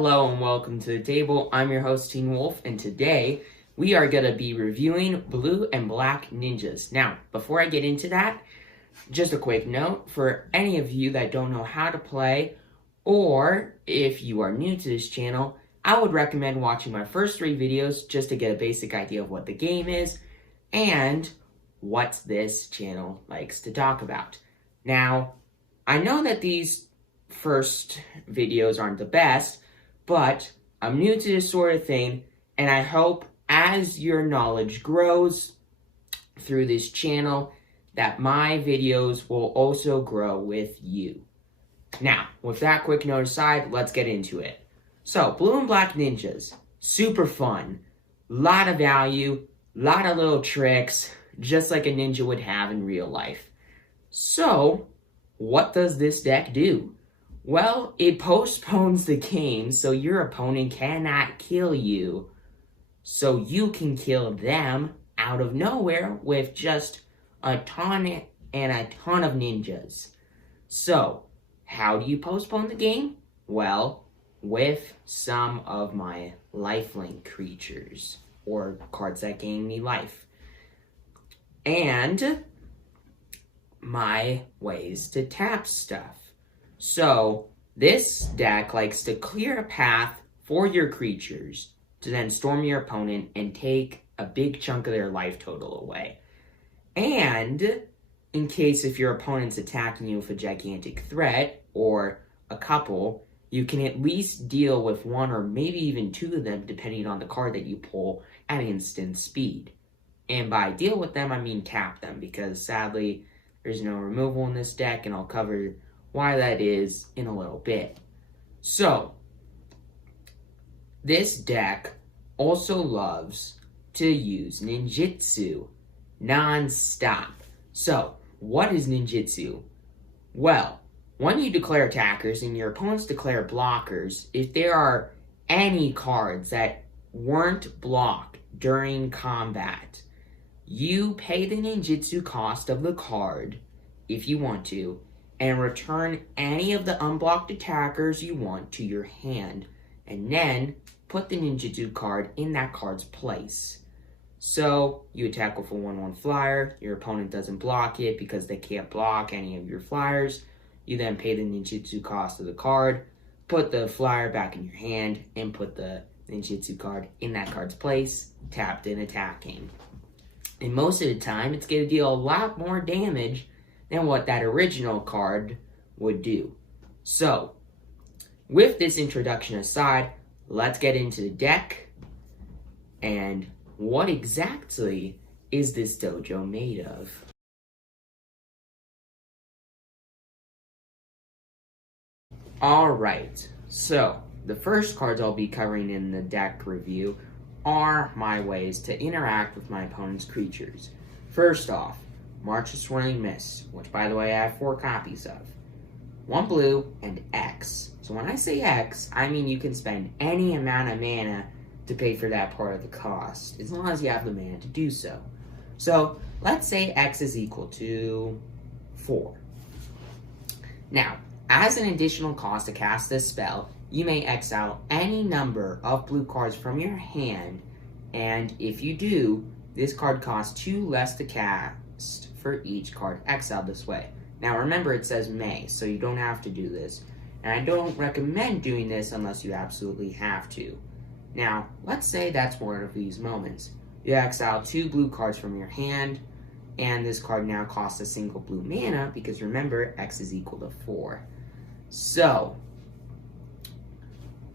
Hello and welcome to the table. I'm your host, Teen Wolf, and today we are going to be reviewing Blue and Black Ninjas. Now, before I get into that, just a quick note for any of you that don't know how to play, or if you are new to this channel, I would recommend watching my first 3 videos just to get a basic idea of what the game is and what this channel likes to talk about. Now, I know that these first videos aren't the best, but I'm new to this sort of thing, and I hope as your knowledge grows through this channel that my videos will also grow with you. Now, with that quick note aside, let's get into it. So, Blue and Black Ninjas, super fun, lot of value, lot of little tricks, just like a ninja would have in real life. So, what does this deck do? Well, it postpones the game so your opponent cannot kill you, so you can kill them out of nowhere with just a ton of ninjas. So, how do you postpone the game? Well, with some of my lifelink creatures, or cards that gain me life. And my ways to tap stuff. So, this deck likes to clear a path for your creatures to then storm your opponent and take a big chunk of their life total away. And, in case if your opponent's attacking you with a gigantic threat, or a couple, you can at least deal with 1 or maybe even 2 of them depending on the card that you pull at instant speed. And by deal with them, I mean tap them, because sadly, there's no removal in this deck, and I'll cover why that is in a little bit. So, this deck also loves to use Ninjitsu non-stop. So, what is Ninjitsu? Well, when you declare attackers and your opponents declare blockers, if there are any cards that weren't blocked during combat, you pay the ninjitsu cost of the card, if you want to, and return any of the unblocked attackers you want to your hand, and then put the ninjitsu card in that card's place. So, you attack with a 1/1 flyer, your opponent doesn't block it because they can't block any of your flyers. You then pay the ninjitsu cost of the card, put the flyer back in your hand, and put the ninjitsu card in that card's place, tapped and attacking. And most of the time, it's going to deal a lot more damage than what that original card would do. So, with this introduction aside, let's get into the deck and what exactly is this dojo made of. Alright, so the first cards I'll be covering in the deck review are my ways to interact with my opponent's creatures. First off, March of Swirling Mist, which by the way I have 4 copies of. 1 blue and X. So when I say X, I mean you can spend any amount of mana to pay for that part of the cost, as long as you have the mana to do so. So let's say X is equal to 4. Now, as an additional cost to cast this spell, you may exile any number of blue cards from your hand, and if you do, this card costs 2 less to cast for each card exiled this way. Now remember, it says may, so you don't have to do this, and I don't recommend doing this unless you absolutely have to. Now, let's say that's one of these moments. You exile 2 blue cards from your hand, and this card now costs a single blue mana, because remember, X is equal to 4. So,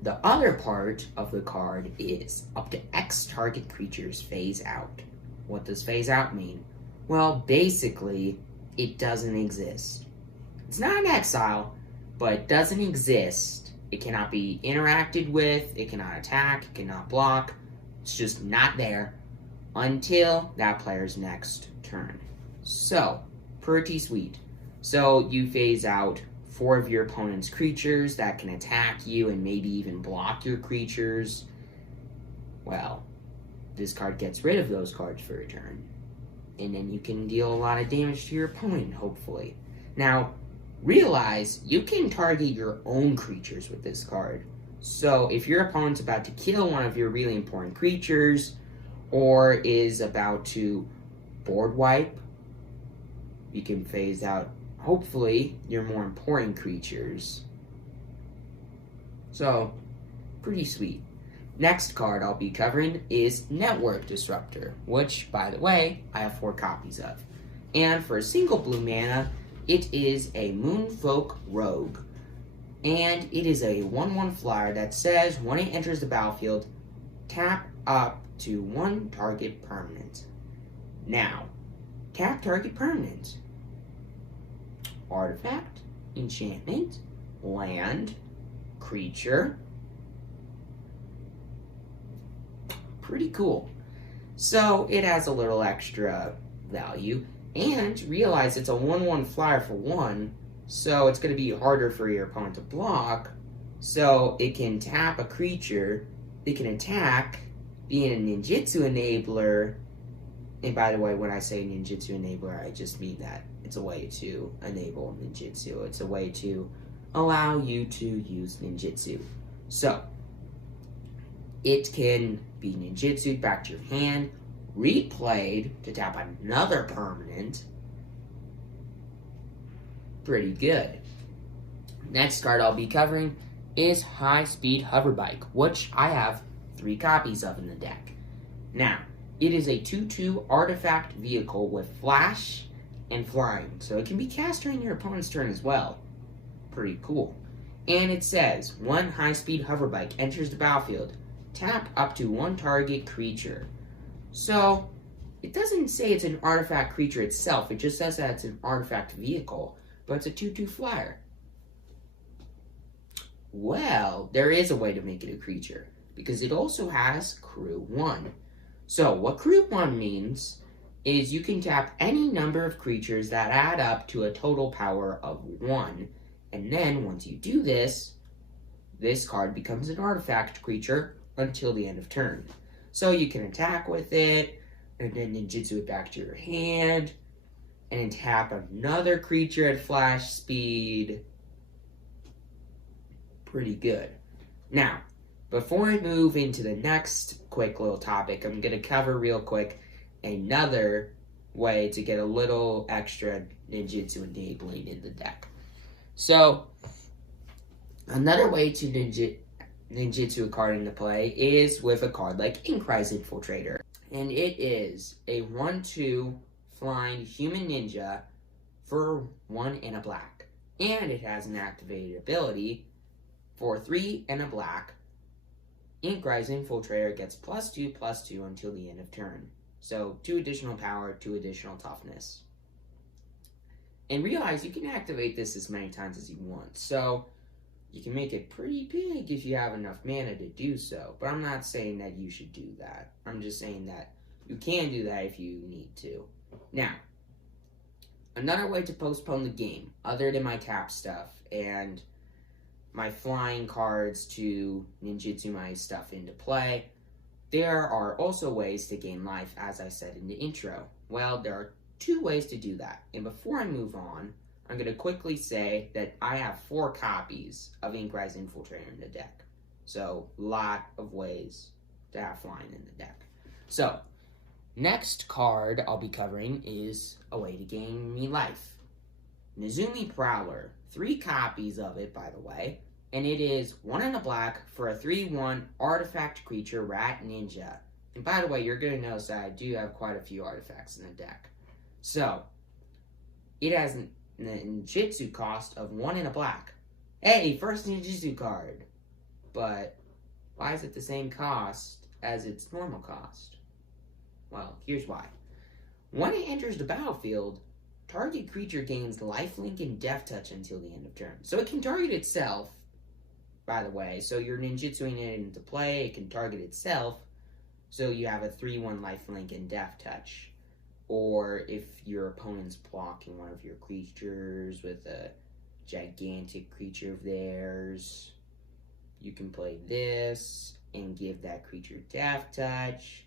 the other part of the card is up to X target creatures phase out. What does phase out mean? Well, basically, it doesn't exist. It's not an exile, but it doesn't exist. It cannot be interacted with, it cannot attack, it cannot block. It's just not there until that player's next turn. So, pretty sweet. So, you phase out 4 of your opponent's creatures that can attack you and maybe even block your creatures. Well, this card gets rid of those cards for a turn. And then you can deal a lot of damage to your opponent, hopefully. Now, realize you can target your own creatures with this card. So if your opponent's about to kill one of your really important creatures, or is about to board wipe, you can phase out, hopefully, your more important creatures. So, pretty sweet. Next card I'll be covering is Network Disruptor, which, by the way, I have 4 copies of. And for a single blue mana, it is a Moonfolk Rogue. And it is a 1/1 flyer that says, when it enters the battlefield, tap up to 1 target permanent. Now, tap target permanent. Artifact, enchantment, land, creature. Pretty cool. So, it has a little extra value. And realize it's a 1/1 flyer for 1. So it's going to be harder for your opponent to block. So it can tap a creature, it can attack, being a ninjitsu enabler. And by the way, when I say ninjitsu enabler, I just mean that it's a way to enable ninjitsu. It's a way to allow you to use ninjitsu. So it can be ninjitsu back to your hand, replayed to tap another permanent. Pretty good. Next card I'll be covering is High Speed Hoverbike, which I have 3 copies of in the deck. Now, it is a 2/2 artifact vehicle with flash and flying, so it can be cast during your opponent's turn as well. Pretty cool. And it says, when High Speed Hoverbike enters the battlefield, tap up to 1 target creature. So, it doesn't say it's an artifact creature itself, it just says that it's an artifact vehicle. But it's a 2/2 flyer. Well, there is a way to make it a creature, because it also has Crew 1. So, what Crew 1 means is you can tap any number of creatures that add up to a total power of 1. And then, once you do this, this card becomes an artifact creature until the end of turn. So, you can attack with it, and then ninjitsu it back to your hand, and tap another creature at flash speed. Pretty good. Now, before I move into the next quick little topic, I'm going to cover real quick another way to get a little extra ninjitsu enabling in the deck. So, another way to ninjitsu a card into play is with a card like Incredis Infiltrator. And it is a 1/2 flying human ninja for 1 and a black. And it has an activated ability for 3 and a black. Incredis Infiltrator gets +2/+2 until the end of turn. So 2 additional power, 2 additional toughness. And realize you can activate this as many times as you want. So you can make it pretty big if you have enough mana to do so. But I'm not saying that you should do that. I'm just saying that you can do that if you need to. Now, another way to postpone the game, other than my tap stuff and my flying cards to ninjitsu my stuff into play, there are also ways to gain life, as I said in the intro. Well, there are 2 ways to do that. And before I move on, I'm going to quickly say that I have 4 copies of Incredis Infiltrator in the deck. So, lot of ways to have flying in the deck. So, next card I'll be covering is a way to gain me life. Nezumi Prowler. 3 copies of it, by the way. And it is 1 and a black for a 3/1 artifact creature rat ninja. And by the way, you're going to notice that I do have quite a few artifacts in the deck. So, it has an ninjitsu cost of 1 and a black. Hey, first ninjitsu card. But why is it the same cost as its normal cost? Well, here's why. When it enters the battlefield, target creature gains lifelink and death touch until the end of turn. So it can target itself, by the way. So you're ninjitsuing it into play, it can target itself. So you have a 3/1 lifelink and death touch. Or if your opponent's blocking one of your creatures with a gigantic creature of theirs, you can play this and give that creature death touch.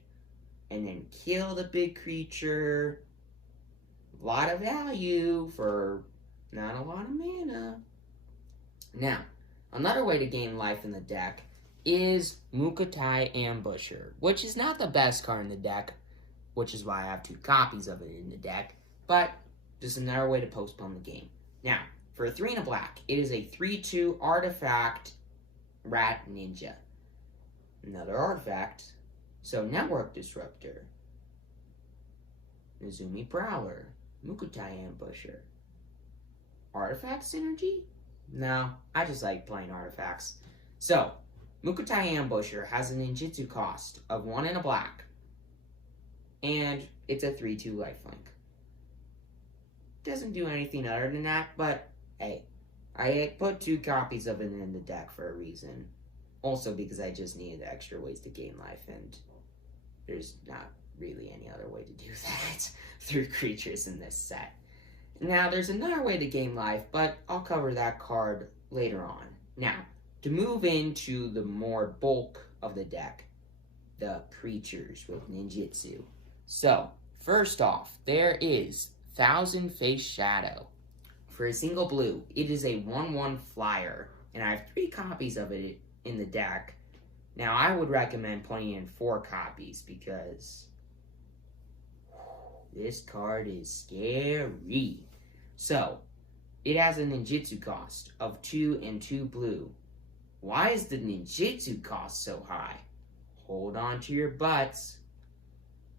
And then kill the big creature. A lot of value for not a lot of mana. Now, another way to gain life in the deck is Mukatai Ambusher, which is not the best card in the deck, which is why I have 2 copies of it in the deck, but just another way to postpone the game. Now, for a 3 and a black, it is a 3/2 artifact Rat Ninja. Another artifact, so Network Disruptor, Nezumi Prowler, Mukatai Ambusher. Artifact synergy? No, I just like playing artifacts. So, Mukatai Ambusher has a ninjitsu cost of 1 and a black, and it's a 3/2 lifelink. Doesn't do anything other than that, but hey, I put 2 copies of it in the deck for a reason. Also because I just needed extra ways to gain life, and there's not really any other way to do that through creatures in this set. Now, there's another way to gain life, but I'll cover that card later on. Now, to move into the more bulk of the deck, the creatures with ninjitsu. So, first off, there is Thousand Face Shadow. For a single blue, it is a 1/1 flyer, and I have 3 copies of it in the deck. Now, I would recommend putting in 4 copies because this card is scary. So, it has a ninjitsu cost of 2 and 2 blue. Why is the ninjitsu cost so high? Hold on to your butts.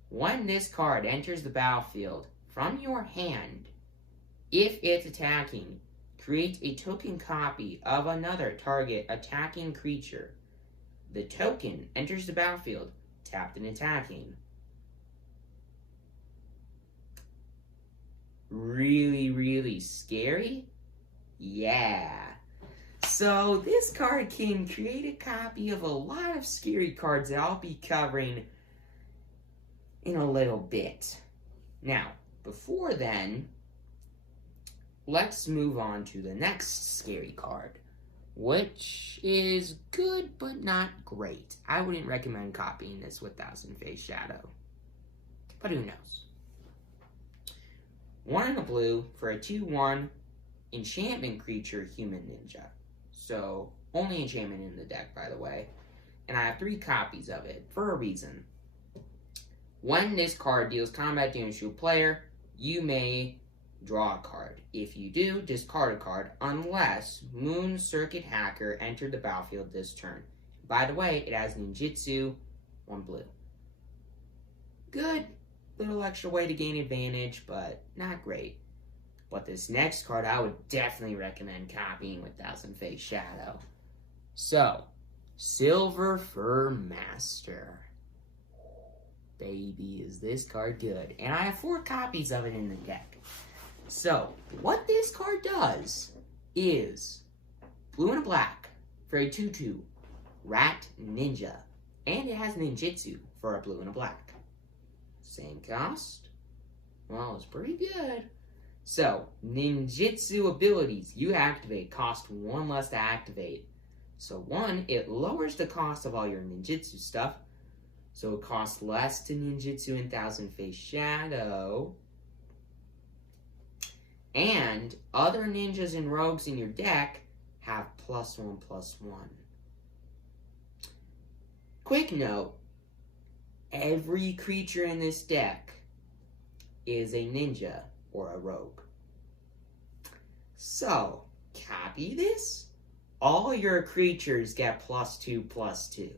When this card enters the battlefield from your hand, if it's attacking, create a token copy of another target attacking creature. The token enters the battlefield, tapped and attacking. Really, really scary? Yeah. So this card can create a copy of a lot of scary cards that I'll be covering in a little bit. Now, before then, let's move on to the next scary card, which is good but not great. I wouldn't recommend copying this with Thousand Face Shadow, but who knows. 1 and a blue for a 2/1 enchantment creature human ninja. So, only enchantment in the deck, by the way. And I have 3 copies of it for a reason. When this card deals combat damage to a player, you may draw a card. If you do, discard a card unless Moon Circuit Hacker entered the battlefield this turn. By the way, it has ninjitsu, 1 blue. Good. Little extra way to gain advantage, but not great. But this next card I would definitely recommend copying with Thousand Face Shadow. So, Silver Fur Master. Baby, is this card good. And I have 4 copies of it in the deck. So, what this card does is blue and a black for a 2/2 Rat Ninja. And it has ninjitsu for a blue and a black. Same cost? Well, it's pretty good. So, ninjitsu abilities you activate cost 1 less to activate. So 1, it lowers the cost of all your ninjitsu stuff. So it costs less to ninjitsu in Thousand Face Shadow. And other ninjas and rogues in your deck have +1/+1. Quick note, every creature in this deck is a ninja or a rogue. So, copy this. All your creatures get +2/+2.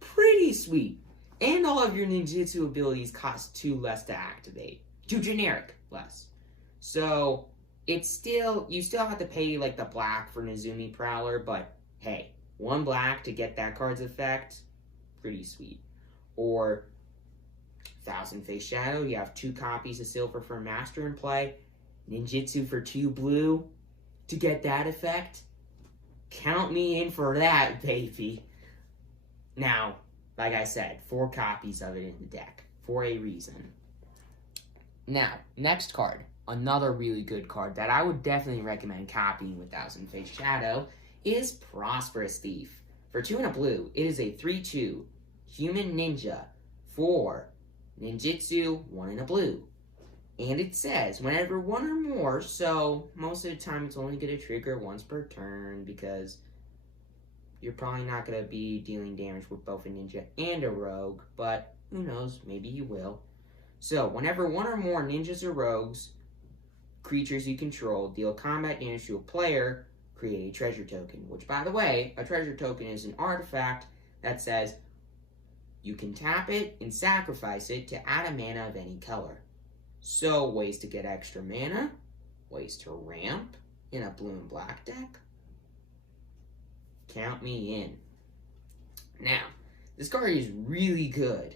Pretty sweet. And all of your ninjitsu abilities cost 2 less to activate. 2 generic less. So, it's still, you still have to pay like the black for Nezumi Prowler, but hey, 1 black to get that card's effect, pretty sweet. Or Thousand Face Shadow, you have 2 copies of Silver Fur Master in play. Ninjitsu for 2 blue to get that effect. Count me in for that, baby. Now, like I said, 4 copies of it in the deck for a reason. Now, next card, another really good card that I would definitely recommend copying with Thousand Face Shadow is Prosperous Thief. For 2 and a blue, it is a 3/2 human ninja for ninjitsu, 1 and a blue. And it says, whenever one or more, so most of the time it's only going to trigger once per turn because you're probably not going to be dealing damage with both a ninja and a rogue, but who knows, maybe you will. So, whenever one or more ninjas or rogues, creatures you control, deal combat damage to a player, create a treasure token. Which, by the way, a treasure token is an artifact that says you can tap it and sacrifice it to add a mana of any color. So, ways to get extra mana, ways to ramp in a blue and black deck. Count me in. Now, this card is really good.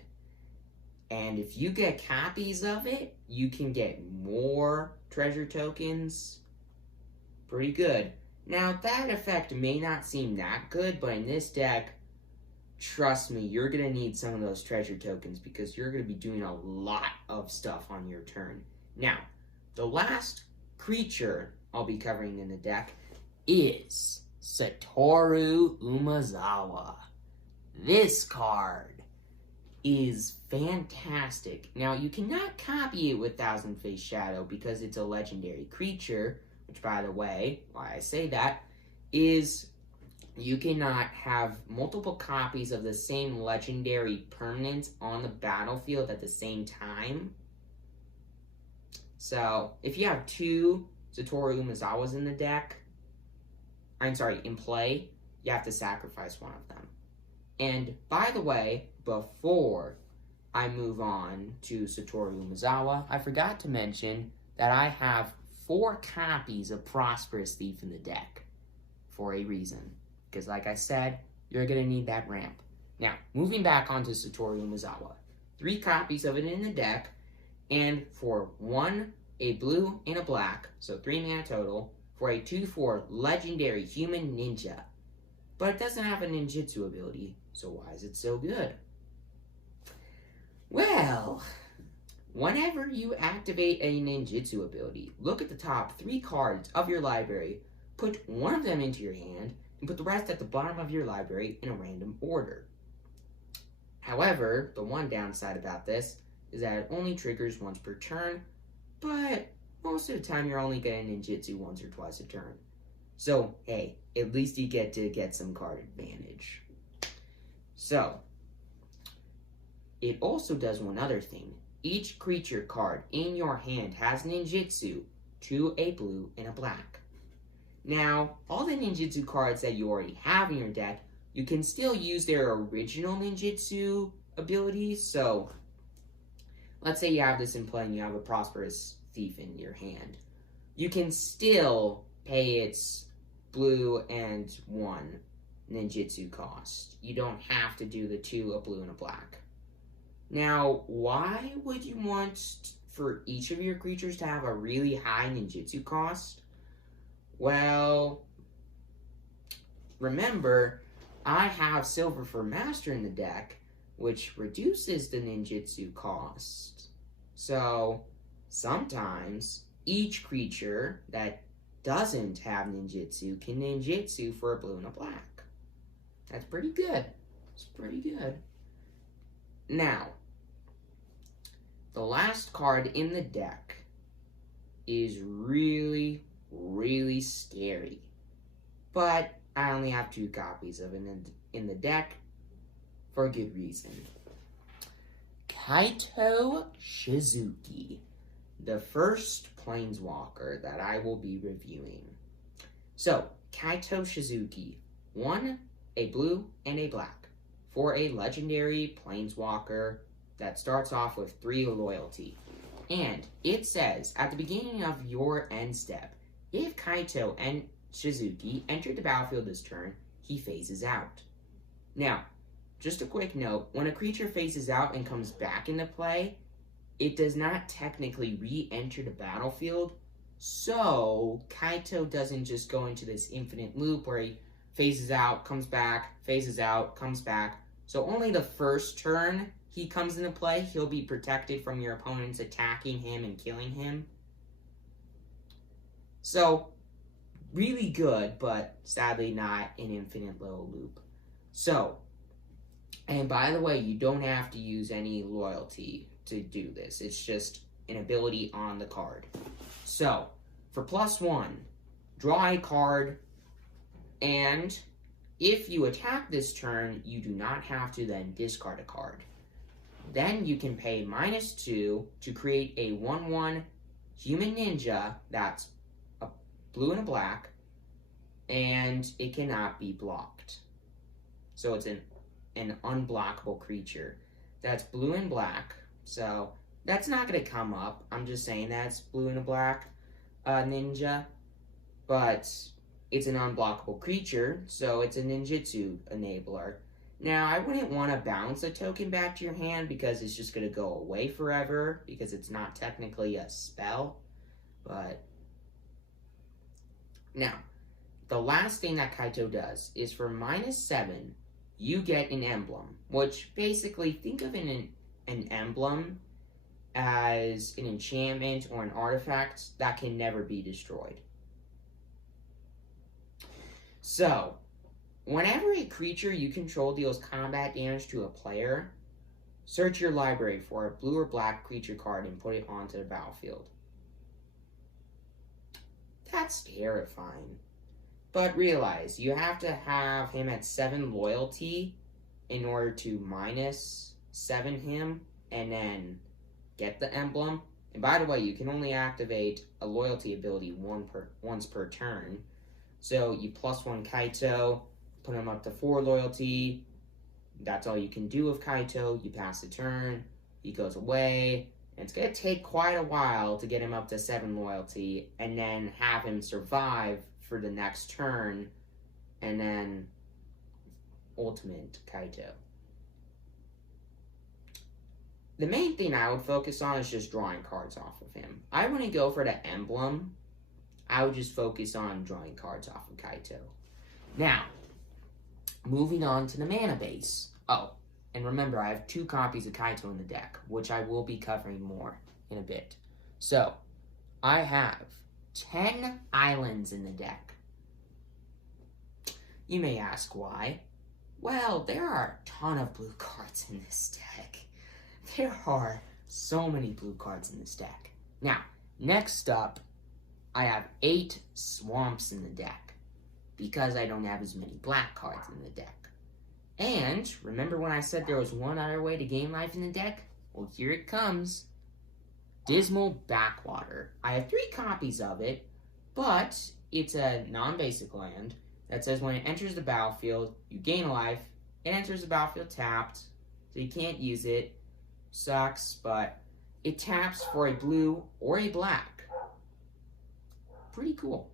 And if you get copies of it, you can get more treasure tokens. Pretty good. Now, that effect may not seem that good, but in this deck, trust me, you're going to need some of those treasure tokens because you're going to be doing a lot of stuff on your turn. Now, the last creature I'll be covering in the deck is Satoru Umazawa. This card is fantastic. Now, you cannot copy it with Thousand Face Shadow because it's a legendary creature, which, by the way, why I say that, is you cannot have multiple copies of the same legendary permanent on the battlefield at the same time. So, if you have two Satoru Umazawas in the deck, in play, you have to sacrifice one of them. And, by the way, before I move on to Satoru Umazawa, I forgot to mention that I have 4 copies of Prosperous Thief in the deck for a reason. Because, like I said, you're going to need that ramp. Now, moving back onto Satoru Umazawa. 3 copies of it in the deck, and for 1, a blue and a black, so 3 mana total, for a 2/4 legendary human ninja. But it doesn't have a ninjitsu ability, so why is it so good? Well, whenever you activate a ninjitsu ability, look at the top 3 cards of your library, put one of them into your hand, and put the rest at the bottom of your library in a random order. However, the one downside about this is that it only triggers once per turn, but most of the time you're only getting ninjitsu once or twice a turn. So, hey, at least you get to get some card advantage. So, it also does one other thing. Each creature card in your hand has ninjitsu, 2 a blue and a black. Now, all the ninjitsu cards that you already have in your deck, you can still use their original ninjitsu abilities. So, let's say you have this in play and you have a Prosperous Thief in your hand. You can still pay its blue and 1 ninjitsu cost. You don't have to do the 2, a blue and a black. Now, why would you want for each of your creatures to have a really high ninjitsu cost? Well, remember, I have Silver for Master in the deck, which reduces the ninjitsu cost. So, sometimes each creature that doesn't have ninjitsu can ninjitsu for a blue and a black. That's pretty good. It's pretty good. Now, the last card in the deck is really, really scary. But I only have 2 copies of it in the deck for a good reason. Kato Shizuki, the first Planeswalker that I will be reviewing. So, Kato Shizuki, 1, a blue and a black, for a legendary Planeswalker that starts off with 3 loyalty. And it says, at the beginning of your end step, if Kaito and Shizuki enter the battlefield this turn, he phases out. Now, just a quick note, when a creature phases out and comes back into play, it does not technically re-enter the battlefield, so Kaito doesn't just go into this infinite loop where he phases out, comes back, phases out, comes back. So only the first turn he comes into play, he'll be protected from your opponents attacking him and killing him. So, really good, but sadly not an infinite little loop. So, and by the way, you don't have to use any loyalty to do this. It's just an ability on the card. So, for +1, draw a card, and if you attack this turn, you do not have to then discard a card. Then you can pay -2 to create a 1/1 human ninja that's a blue and a black, and it cannot be blocked. So it's an unblockable creature. That's blue and black, so that's not going to come up. I'm just saying that's blue and a black ninja, but it's an unblockable creature, so it's a ninjitsu enabler. Now, I wouldn't want to bounce a token back to your hand because it's just going to go away forever because it's not technically a spell. But now, the last thing that Kaito does is for -7, you get an emblem, which basically think of an emblem as an enchantment or an artifact that can never be destroyed. So, whenever a creature you control deals combat damage to a player, search your library for a blue or black creature card and put it onto the battlefield. That's terrifying. But realize, you have to have him at 7 loyalty in order to -7 him and then get the emblem. And by the way, you can only activate a loyalty ability once per turn. So you +1 Kaito, put him up to 4 loyalty. That's all you can do with Kaito. You pass the turn, he goes away. And it's going to take quite a while to get him up to 7 loyalty and then have him survive for the next turn and then ultimate Kaito. The main thing I would focus on is just drawing cards off of him. I wouldn't go for the emblem. I would just focus on drawing cards off of Kaito. Now, moving on to the mana base. Oh, and remember, I have 2 copies of Kaito in the deck, which I will be covering more in a bit. So, I have 10 islands in the deck. You may ask why. Well, there are a ton of blue cards in this deck. There are so many blue cards in this deck. Now, next up, I have 8 swamps in the deck, because I don't have as many black cards in the deck. And, remember when I said there was one other way to gain life in the deck? Well, here it comes. Dismal Backwater. I have 3 copies of it, but it's a non-basic land that says when it enters the battlefield, you gain a life. It enters the battlefield tapped, so you can't use it. Sucks, but it taps for a blue or a black. Pretty cool.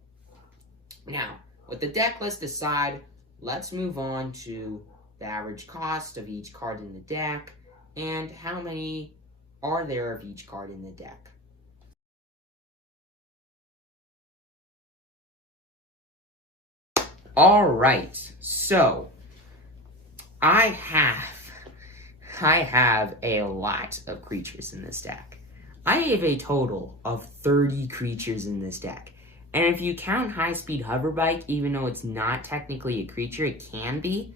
Now, with the deck list aside, let's move on to the average cost of each card in the deck and how many are there of each card in the deck. Alright, so I have a lot of creatures in this deck. I have a total of 30 creatures in this deck. And if you count high-speed Hoverbike, even though it's not technically a creature, it can be.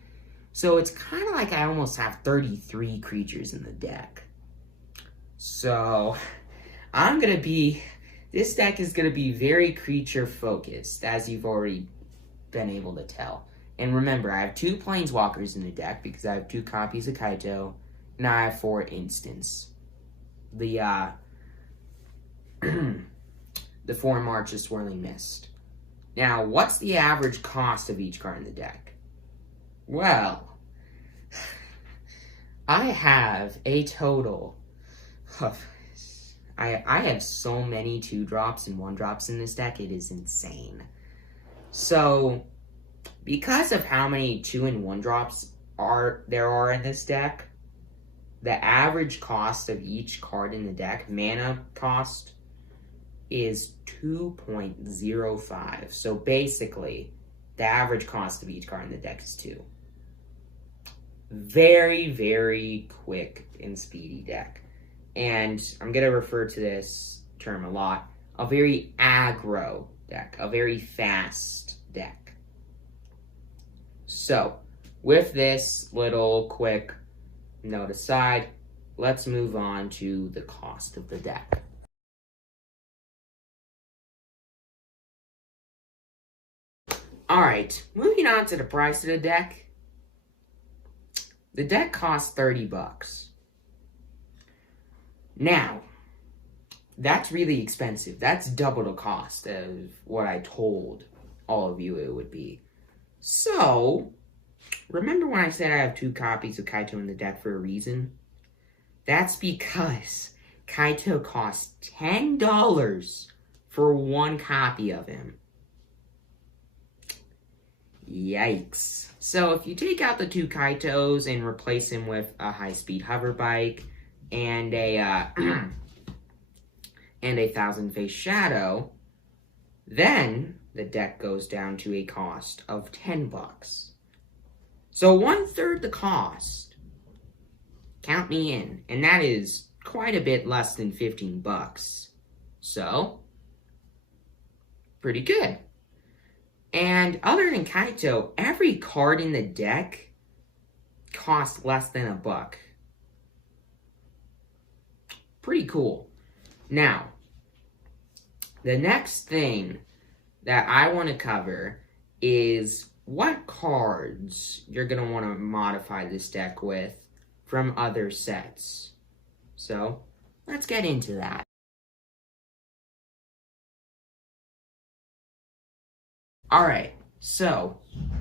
So it's kind of like I almost have 33 creatures in the deck. So this deck is going to be very creature-focused, as you've already been able to tell. And remember, I have 2 Planeswalkers in the deck because I have 2 copies of Kaito, and I have 4 instants. The 4 March of Swirling Mist. Now, what's the average cost of each card in the deck? Well, I have a total of... I have so many 2-drops and 1-drops in this deck, it is insane. So, because of how many 2 and 1-drops there are in this deck, the average cost of each card in the deck, mana cost, is 2.05. So basically, the average cost of each card in the deck is 2. Very, very quick and speedy deck. And I'm going to refer to this term a lot. A very aggro deck. A very fast deck. So, with this little quick note aside, let's move on to the cost of the deck. Alright, moving on to the price of the deck. The deck costs $30. Now, that's really expensive. That's double the cost of what I told all of you it would be. So, remember when I said I have 2 copies of Kaito in the deck for a reason? That's because Kaito costs $10 for 1 copy of him. Yikes. So if you take out the 2 Kaitos and replace him with a high-speed Hoverbike and a and a Thousand-Face Shadow, then the deck goes down to a cost of $10. So 1/3 the cost. Count me in. And that is quite a bit less than $15. So, pretty good. And other than Kaito, every card in the deck costs less than $1. Pretty cool. Now, the next thing that I want to cover is what cards you're going to want to modify this deck with from other sets. So, let's get into that. Alright, so,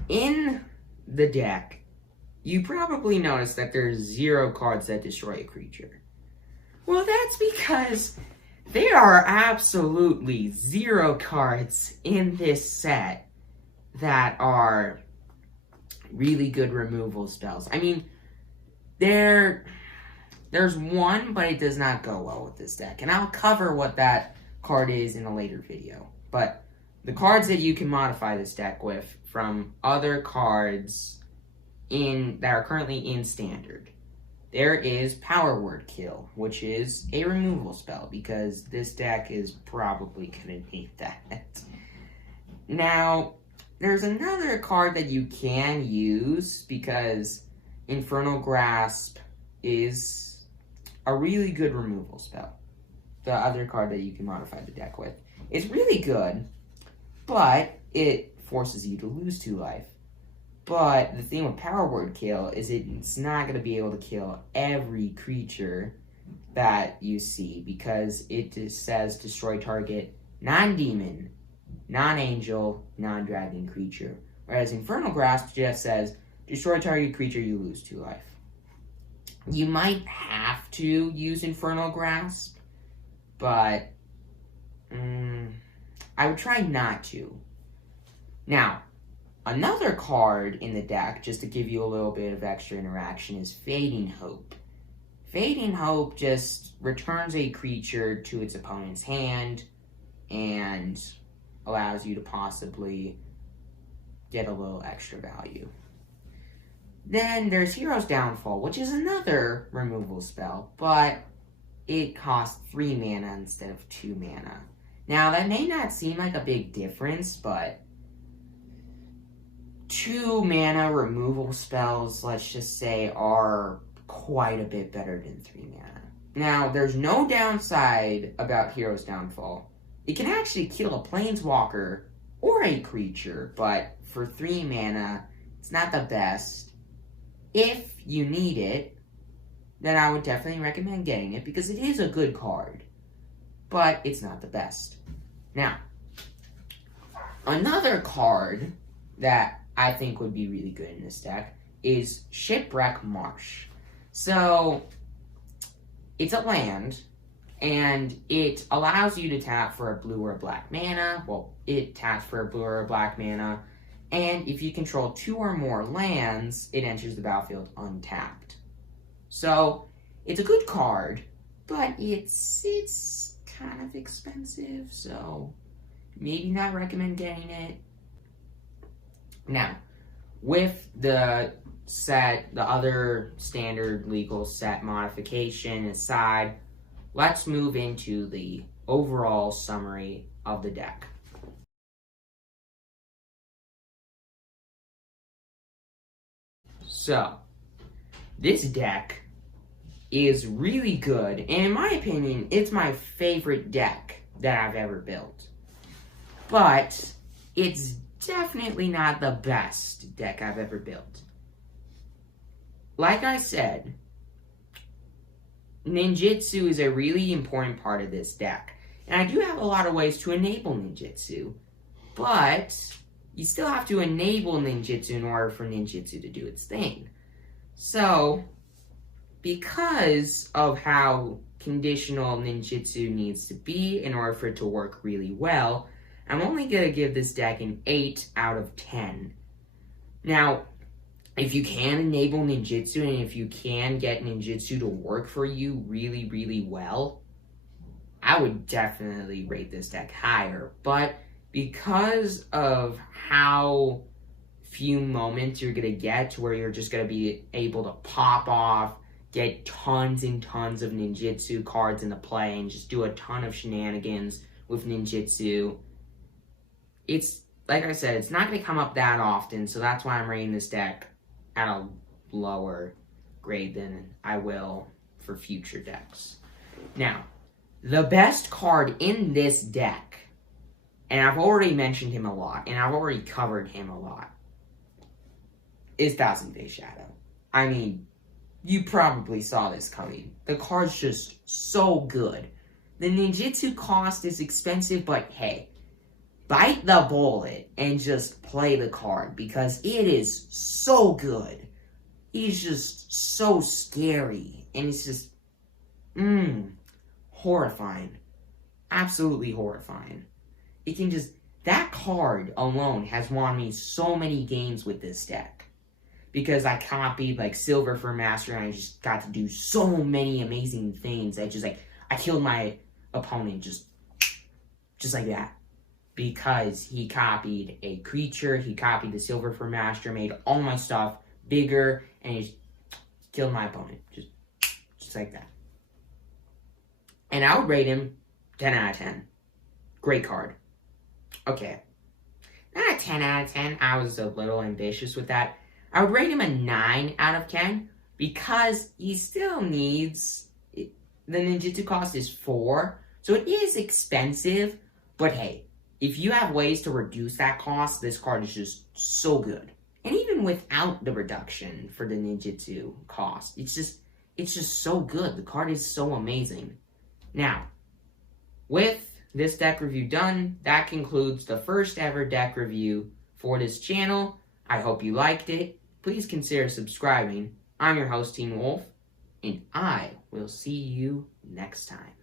in the deck, you probably noticed that there's 0 cards that destroy a creature. Well, that's because there are absolutely 0 cards in this set that are really good removal spells. I mean, there's one, but it does not go well with this deck. And I'll cover what that card is in a later video. But the cards that you can modify this deck with from other cards that are currently in Standard. There is Power Word Kill, which is a removal spell, because this deck is probably going to need that. Now, there's another card that you can use, because Infernal Grasp is a really good removal spell. The other card that you can modify the deck with. It's really good, but it forces you to lose 2 life. But the thing with Power Word Kill is it's not going to be able to kill every creature that you see, because it just says destroy target non-demon, non-angel, non-dragon creature. Whereas Infernal Grasp just says destroy target creature, you lose 2 life. You might have to use Infernal Grasp, but I would try not to. Now, another card in the deck, just to give you a little bit of extra interaction, is Fading Hope. Fading Hope just returns a creature to its opponent's hand and allows you to possibly get a little extra value. Then there's Hero's Downfall, which is another removal spell, but it costs 3 mana instead of 2 mana. Now, that may not seem like a big difference, but 2 mana removal spells, let's just say, are quite a bit better than 3 mana. Now, there's no downside about Hero's Downfall. It can actually kill a planeswalker or a creature, but for 3 mana, it's not the best. If you need it, then I would definitely recommend getting it, because it is a good card, but it's not the best. Now, another card that I think would be really good in this deck is Shipwreck Marsh. So, it's a land, and it allows you to tap for a blue or a black mana. Well, it taps for a blue or a black mana, and if you control 2 or more lands, it enters the battlefield untapped. So, it's a good card, but it's kind of expensive, so maybe not recommend getting it. Now, with the other standard legal set modification aside, let's move into the overall summary of the deck. So, this deck is really good, and in my opinion, it's my favorite deck that I've ever built. But it's definitely not the best deck I've ever built. Like I said, Ninjitsu is a really important part of this deck. And I do have a lot of ways to enable Ninjitsu, but you still have to enable Ninjitsu in order for Ninjitsu to do its thing. So, because of how conditional Ninjitsu needs to be in order for it to work really well, I'm only going to give this deck an 8 out of 10. Now, if you can enable Ninjitsu and if you can get Ninjitsu to work for you really, really well, I would definitely rate this deck higher. But because of how few moments you're going to get to where you're just going to be able to pop off, get tons and tons of Ninjitsu cards into play, and just do a ton of shenanigans with Ninjitsu, it's, like I said, it's not going to come up that often, so that's why I'm rating this deck at a lower grade than I will for future decks. Now, the best card in this deck, and I've already mentioned him a lot, and I've already covered him a lot, is Thousand Face Shadow. I mean, you probably saw this coming. The card's just so good. The Ninjitsu cost is expensive, but hey, bite the bullet and just play the card because it is so good. He's just so scary, and it's just, horrifying. Absolutely horrifying. It can just, that card alone has won me so many games with this deck. Because I copied, like, Silver for Master, and I just got to do so many amazing things. I killed my opponent just like that. Because he copied a creature, he copied the Silver for Master, made all my stuff bigger, and he killed my opponent. Just like that. And I would rate him 10 out of 10. Great card. Okay. Not a 10 out of 10. I was a little ambitious with that. I would rate him a 9 out of 10 because he still needs, the Ninjitsu cost is 4, so it is expensive, but hey, if you have ways to reduce that cost, this card is just so good. And even without the reduction for the Ninjitsu cost, it's just so good. The card is so amazing. Now, with this deck review done, that concludes the first ever deck review for this channel. I hope you liked it. Please consider subscribing. I'm your host, Teen Wolf, and I will see you next time.